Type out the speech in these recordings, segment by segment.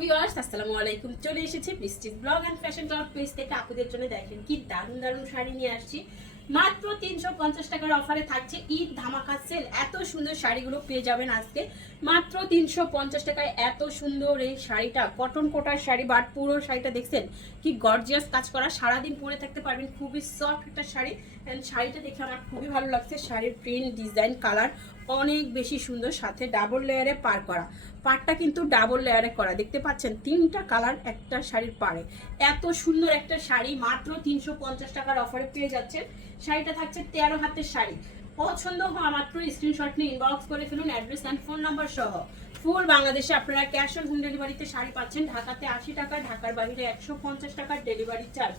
Viewers আসসালামু আলাইকুম, চলে এসেছি prestige blog and fashion club page থেকে আপুদের জন্য। দেখেন কি দারুণ দারুণ শাড়ি নিয়ে আসছি। মাত্র 350 টাকার অফারে থাকছে ঈদ ধামাকা সেল। এত সুন্দর শাড়িগুলো পেয়ে যাবেন আজকে মাত্র 350 টাকায়। এত সুন্দর এই শাড়িটা, কটন কোটার শাড়ি, বাট পুরো শাড়িটা দেখছেন কি গর্জিয়াস কাজ করা, সারাদিন পরে থাকতে পারবেন। খুবই সফট একটা শাড়ি এন্ড শাড়িটা দেখে আমার খুবই ভালো লাগছে। শাড়ির প্রিন্ট, ডিজাইন, কালার অনেক বেশি সুন্দর, সাথে ডাবল লেয়ারে পার করা। পাড়টা কিন্তু ডাবল লেয়ারে করা, দেখতে পাচ্ছেন তিনটা কালার একটা শাড়ির পাড়ে। এত সুন্দর একটা শাড়ি মাত্র 350 টাকার অফারে পেয়ে যাচ্ছেন। শাড়িটা থাকছে 13 হাতের শাড়ি। পছন্দ হওয়া মাত্র স্ক্রিনশট নিয়ে ইনবক্স করে ফেলুন অ্যাড্রেস অ্যান্ড ফোন নাম্বার সহ। ফুল বাংলাদেশে আপনারা ক্যাশ অন হোম ডেলিভারিতে শাড়ি পাচ্ছেন। ঢাকাতে 80 টাকা, ঢাকার বাইরে 150 টাকার ডেলিভারি চার্জ।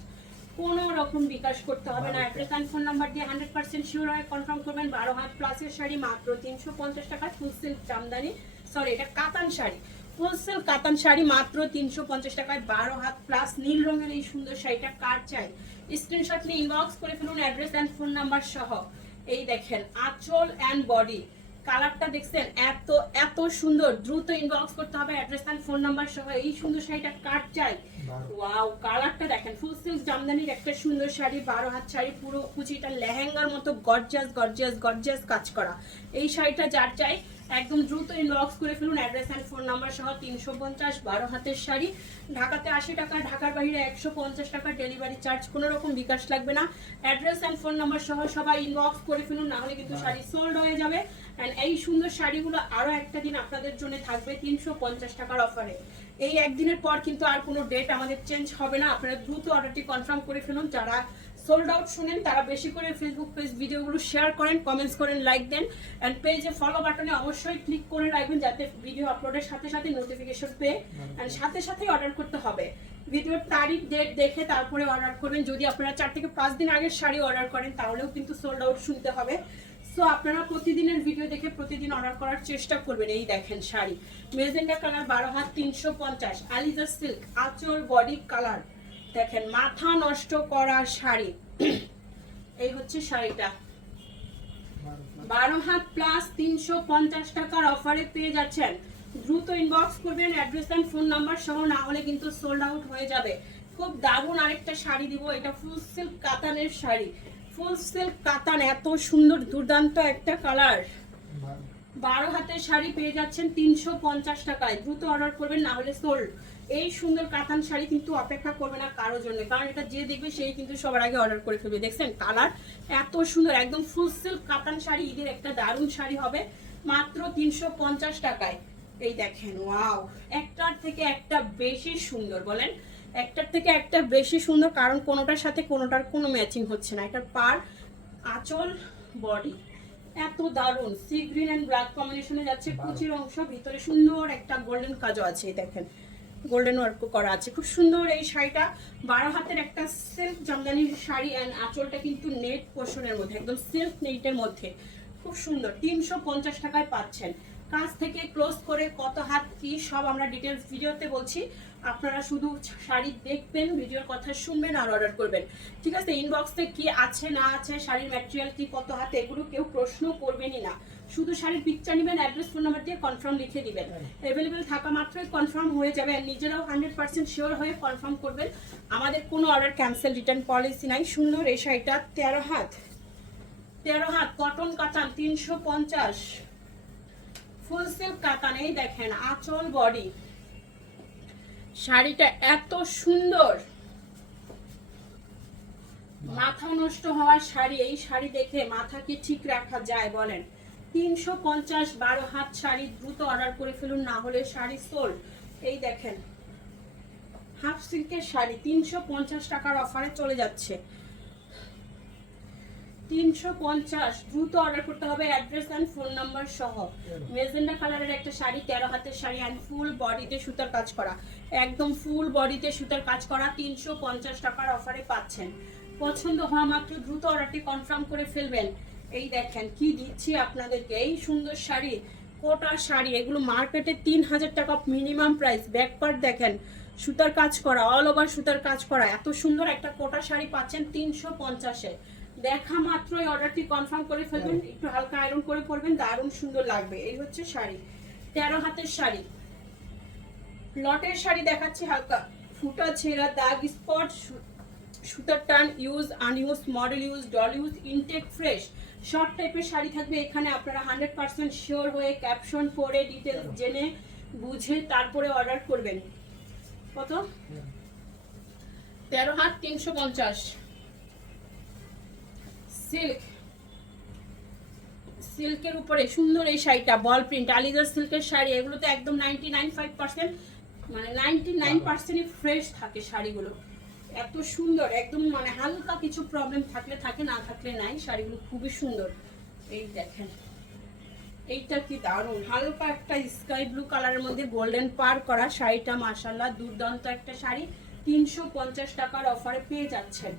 কোনো রকম বিকাশ করতে হবে না। অ্যাড্রেস অ্যান্ড ফোন নাম্বার দিয়ে 100% শিওর হয়ে কনফার্ম করবেন। 12 হাত প্লাসের শাড়ি মাত্র 350 টাকা। ফুল সিল্ক জামদানি, সরি এটা কাতান শাড়ি, ফুল সিল্ক কাতান শাড়ি মাত্র 350 টাকায়। 12 হাত প্লাস নীল রঙের এই সুন্দর শাড়িটা কার চাই স্ক্রিনশট নিয়ে ইনবক্স করে ফেলুন অ্যাড্রেস অ্যান্ড ফোন নাম্বার সহ। এই দেখেন আঁচল অ্যান্ড বডি কালারটা দেখছেন এত এত সুন্দর। দ্রুত ইনবক্স করতে হবে অ্যাড্রেস অ্যান্ড ফোন নাম্বার সহ। এই সুন্দর শাড়িটা কার চাই। ওয়াও, কালারটা দেখেন, ফুল সিল্ক জামদানির একটা সুন্দর শাড়ি, 12 হাত শাড়ি, পুরো কুচিটা লেহেঙ্গার মতো গর্জিয়াস গর্জিয়াস গর্জিয়াস কাজ করা। এই শাড়িটা যার চাই একদম দ্রুত ইনবক্স করে ফেলুন অ্যাড্রেস অ্যান্ড ফোন নাম্বার সহ। 350, 12 হাতের শাড়ি, ঢাকাতে 80 টাকা, ঢাকার বাইরে 150 টাকা ডেলিভারি চার্জ। কোনো রকম বিকাশ লাগবে না। অ্যাড্রেস অ্যান্ড ফোন নাম্বার সহ সবাই ইনবক্স করে ফেলুন, না হলে কিন্তু শাড়ি সোল্ড হয়ে যাবে। অ্যান্ড এই সুন্দর শাড়িগুলো আরও একটা দিন আপনাদের জন্য থাকবে 350 টাকার অফারে। এই একদিনের পর কিন্তু আর কোনো ডেট আমাদের চেঞ্জ হবে না। আপনারা দ্রুত অর্ডারটি কনফার্ম করে ফেলুন। যারা সোল্ড আউট শুনেন তারা বেশি করে ফেসবুক পেজ ভিডিওগুলো শেয়ার করেন, কমেন্টস করেন, লাইক দেন অ্যান্ড পেজে ফলো বাটনে অবশ্যই ক্লিক করে রাখবেন, যাতে ভিডিও আপলোডের সাথে সাথে নোটিফিকেশন পেয়ে অ্যান্ড সাথে সাথেই অর্ডার করতে হবে। ভিডিওর তারিখ ডেট দেখে তারপরে অর্ডার করবেন। যদি আপনারা 4 থেকে 5 দিন আগের শাড়ি অর্ডার করেন তাহলেও কিন্তু সোল্ড আউট শুনতে হবে। সো আপনারা প্রতিদিনের ভিডিও দেখে প্রতিদিন অর্ডার করার চেষ্টা করবেন। এই দেখেন শাড়ি মেজেন্ডা কালার, 12 হাত, 350, আলিজা সিল্ক, আঁচল বডি কালার, দেখেন মাথা নষ্ট করা শাড়ি। এই হচ্ছে শাড়িটা 12 হাত প্লাস 350 টাকার অফারে পেয়ে যাচ্ছেন। দ্রুত ইনবক্স করবেন অ্যাড্রেস এন্ড ফোন নাম্বার সহ, না হলে কিন্তু সোল্ড আউট হয়ে যাবে। খুব দারুণ আরেকটা শাড়ি দিব, এটা ফুল সিল্ক কাতানের শাড়ি। ফুল সিল্ক কাতান, এত সুন্দর দুর্দান্ত একটা কালার। 12 হাতের শাড়ি পেয়ে যাচ্ছেন 350 টাকায়। দ্রুত অর্ডার করবেন, না হলে সোল্ড। এই সুন্দর কাতান শাড়ি কিন্তু অপেক্ষা করবে না কারোর জন্য, কারণ এটা যে দেখবে সেই কিন্তু সবার আগে অর্ডার করে ফেলবে। দেখছেন কালার এত সুন্দর, একদম ফুল সিল্ক কাতান শাড়ি। ঈদের একটা দারুণ শাড়ি হবে মাত্র 350 টাকায়। এই দেখেন ওয়াও, একটার থেকে একটা বেশি সুন্দর, বলেন একটার থেকে একটা বেশি সুন্দর, কারণ কোনোটার সাথে কোনোটার কোনো ম্যাচিং হচ্ছে না। এটার পার, আঁচল, বডি এত দারুণ সি গ্রিন এন্ড ব্ল্যাক কম্বিনেশনে যাচ্ছে। কুচির অংশ ভিতরে সুন্দর একটা গোল্ডেন কাজও আছে, দেখেন গোল্ডেন ওয়ার্ক করা আছে, খুব সুন্দর এই শাড়িটা। 12 হাতের একটা সিল্ক জামদানির শাড়ি অ্যান্ড আঁচলটা কিন্তু নেট পোর্শনের মধ্যে, একদম সিল্ক নেটের মধ্যে, খুব সুন্দর। 350 টাকায় পাচ্ছেন। কাছ থেকে ক্লোজ করে কত হাত কি সব আমরা ডিটেলস ভিডিওতে বলছি। আপনারা শুধু শাড়ি দেখবেন, ভিডিওর কথা শুনবেন আর অর্ডার করবেন, ঠিক আছে? ইনবক্সে কি আছে না আছে, শাড়ির ম্যাটেরিয়াল কি, কত হাত, এগুলো কেউ প্রশ্ন করবেনই না। শুধু শাড়ির পিকচার নেবেন, অ্যাড্রেস ফোন নাম্বার দিয়ে কনফার্ম লিখে দিবেন। অ্যাভেলেবেল থাকা মাত্রই কনফার্ম হয়ে যাবে। নিজেরাও 100% শিওর হয়ে কনফার্ম করবেন। আমাদের কোনো অর্ডার ক্যান্সেল, রিটার্ন পলিসি নাই। সুন্দর এই শাড়িটা 13 হাত, 13 হাত কটন কাতান, 350, ফুল সিল্ক কাতান। এই দেখেন আঁচল বডি, শাড়িটা এত সুন্দর, মাথা নষ্ট হওয়ার শাড়ি। এই শাড়ি দেখে মাথা কি ঠিক রাখা যায় বলেন? 350, 12 হাত শাড়ি। দ্রুত অর্ডার করে ফেলুন, না হলে শাড়ি সোল্ড। এই দেখেন হাফ সিল্কের শাড়ি 350 টাকার অফারে চলে যাচ্ছে। 350, দ্রুত অর্ডার করতে হবে অ্যাড্রেস অ্যান্ড ফোন নাম্বার সহ। মেজেন্ডা কালারের একটা শাড়ি, 13 হাতের শাড়ি অ্যান্ড ফুল বডিতে সুতার কাজ করা, একদম ফুল বডিতে সুতার কাজ করা। 350 টাকার অফারে পাচ্ছেন। পছন্দ হওয়া মাত্র দ্রুত অর্ডারটি কনফার্ম করে ফেলবেন। এই দেখেন কি দিচ্ছি আপনাদেরকে, এই সুন্দর শাড়ি, কোটা শাড়ি, এগুলো মার্কেটে 3000 টাকা মিনিমাম প্রাইস। ব্যাক পার্ট দেখেন সুতার কাজ করা, অল ওভার সুতার কাজ করা। এত সুন্দর একটা কোটা শাড়ি পাচ্ছেন 350-এ। দেখা মাত্রই অর্ডারটি কনফার্ম করে ফেলবেন, একটু হালকা আয়রন করে পরবেন, দারুণ সুন্দর লাগবে। এই হচ্ছে শাড়ি, 13 হাতের শাড়ি। লটের শাড়ি দেখাচ্ছি, হালকা ফুটা ছেঁড়া, দাগ স্পট, সুতার টান, use unuse, model use, doll use, intact fresh, short টাইপের শাড়ি থাকবে এখানে। আপনারা 100% শিওর হয়ে ক্যাপশন পড়ে ডিটেলস জেনে বুঝে তারপরে অর্ডার করবেন। কত? 13 হাত 350। সিল্ক, সিল্কের উপরে সুন্দর এই শাড়িটা, বল প্রিন্ট আলিজার সিল্কের শাড়ি। এগুলো তো একদম 99.5% মানে 99%ই ফ্রেশ থাকে শাড়িগুলো। এত সুন্দর একদম, মানে হালকা কিছু প্রবলেম থাকলে থাকে, না থাকলে নাই। শাড়িগুলো খুবই সুন্দর। এই দেখেন এইটা কি দারুণ, হালকা একটা স্কাই ব্লু কালারের মধ্যে গোল্ডেন পার করা শাড়িটা, মাশাআল্লাহ দুর্দান্ত একটা শাড়ি। 350 টাকার অফারে পেয়ে যাচ্ছেন।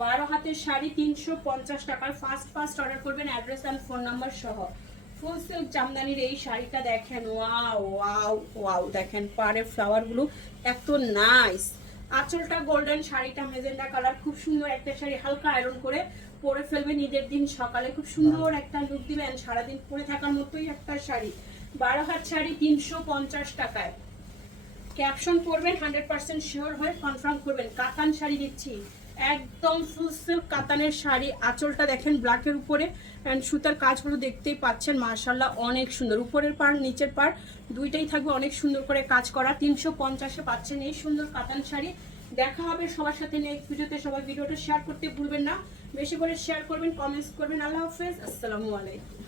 12 হাতের শাড়ি 350 টাকার। ফার্স্ট অর্ডার করবেন অ্যাড্রেস অ্যান্ড ফোন নাম্বার সহ। ফুল সিল্ক জামদানির এই শাড়িটা দেখেন, ওয়াও ওয়াও ওয়াও, দেখেন পাড়ের ফ্লাওয়ারগুলো এত নাইস। আঁচলটা গোল্ডেন, শাড়িটা মেজেন্ডা কালার, খুব সুন্দর একটা শাড়ি। হালকা আয়রন করে পরে ফেলবেন ঈদের দিন সকালে, খুব সুন্দর একটা লুক দিবেন, সারাদিন পরে থাকার মতোই একটা শাড়ি। 12 হাত শাড়ি 350 টাকায়। ক্যাপশন করবেন, 100% শিওর হয়ে কনফার্ম করবেন। কাতান শাড়ি দিচ্ছি, একদম ফুল সিল্ক কাতানের শাড়ি। আঁচলটা দেখেন ব্ল্যাকের উপরে, অ্যান্ড সুতার কাজগুলো দেখতেই পাচ্ছেন, মাশাআল্লাহ অনেক সুন্দর। উপরের পাড় নিচের পাড় দুইটাই থাকবে অনেক সুন্দর করে কাজ করা। 350-এ পাচ্ছেন এই সুন্দর কাতান শাড়ি। দেখা হবে সবার সাথে নেক্সট ভিডিওতে। সবাই ভিডিওটা শেয়ার করতে ভুলবেন না, বেশি করে শেয়ার করবেন, কমেন্টস করবেন। আল্লাহ হাফেজ, আসসালামু আলাইকুম।